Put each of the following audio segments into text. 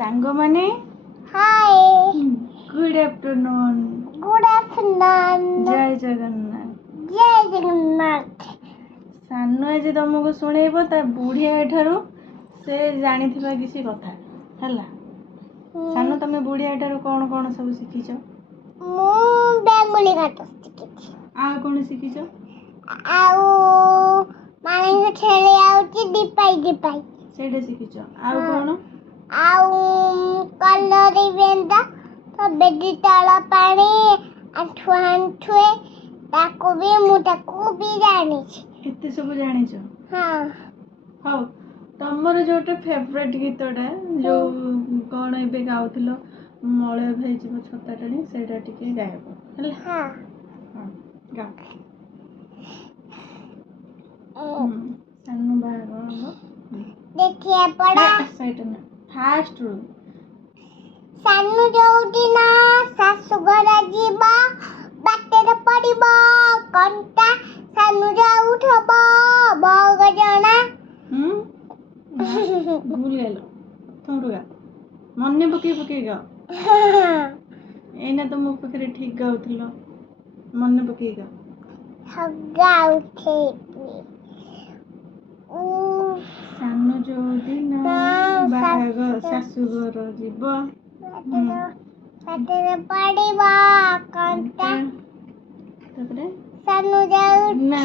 सांगो माने hi good afternoon good afternoon जय जगन्नाथ जय जगन्नाथ सानू आज तुमको शुणेब ता बुढ़िया ठारू से जानिथिबा किसी कथा हला सानू तमे बुढ़िया ठारू कौन कौन सब शिखिछ मु बेंगली गात शिखिछि आ कौन शिखिछ आउ माने छेले आउची दीपाई दीपाई सेडे शिखिछ आ कौन आउ कलरी बेंदा तो बेदी ताला पानी आठु आठुए ताको भी जानिछि एते सब जानिछ हां हौ तमर जोटे फेवरेट गीतटा जो कौन एबे गाउथिलो मळे भाई जीव छता टाणी सेटा टिके गायब हला हां हां गा सानू बागो देखिए पड़ा साइड ना फास्ट रू सानू जोउटी ना सासुघर जीवा बाटेर पड़िबो कंटा सानू जाउठबो बग जना भूल गेलो तुमरुगा मन्ने पके गा एना तो मो पकरे ठीक गाउथिलो मन्ने पके गा हग्गा उठे सानू जो दिन बाग सासुघर जीव बाटेर पड़िबो कंटा तापरे सानू जाउ ना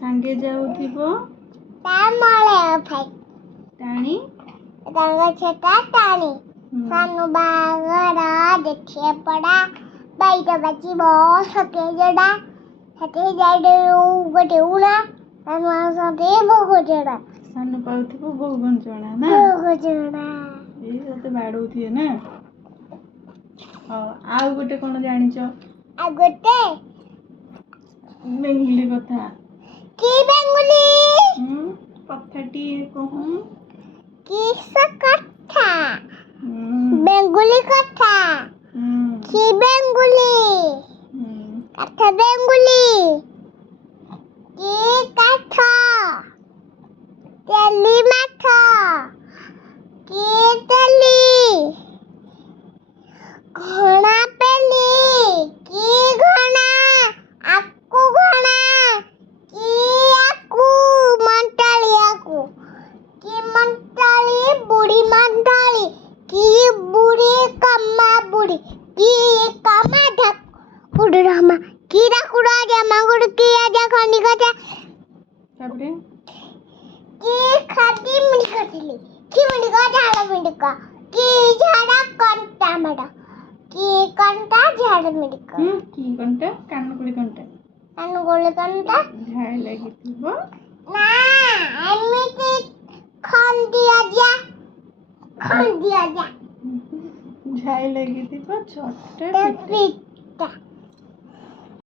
सांगे जाउथिबो ता मळे उठाई टाणी रंग छटा टाणी सानू बागरा देखिए पड़ा बाईटा बची बहुत सके जड़ा हते जाइडे गोटे उना सानू आसते बहु जड़ा सानू पाउथिबो बहु गंचणा ना बहु जड़ा ए तते बाडौथिए ना आउ गोटे कोन जानिछ आ गोटे बेंगली कथा की बेंगली कथाटी कहूं किस कथा बेंगली कथा की बेंगली कथा बेंगली की कथा तेली माथा की तेली घोड़ा पेली की घोड़ा आकू घोड़ा की आकू मंटाली आकू की मंटाली बुढ़ी मंटाली की बुढ़ी कम्मा बुढ़ी की कम्मा ढक कुडरामा की डाकुड़ा जमा गुड़ की आजा खंडी कथा तापरे की खादी मिंडी कथली की मिंडी का झाड़ा मिंडी का की झाड़ा कंटा मडा की कंटा झाड़ा मिंडी का की कंटा कानकुड़ी कंटा अनुगोल कंटा झाय लागिथिबो ना एमिति खंडी आजा झाय झाय लागिथिबो छोटे पिटा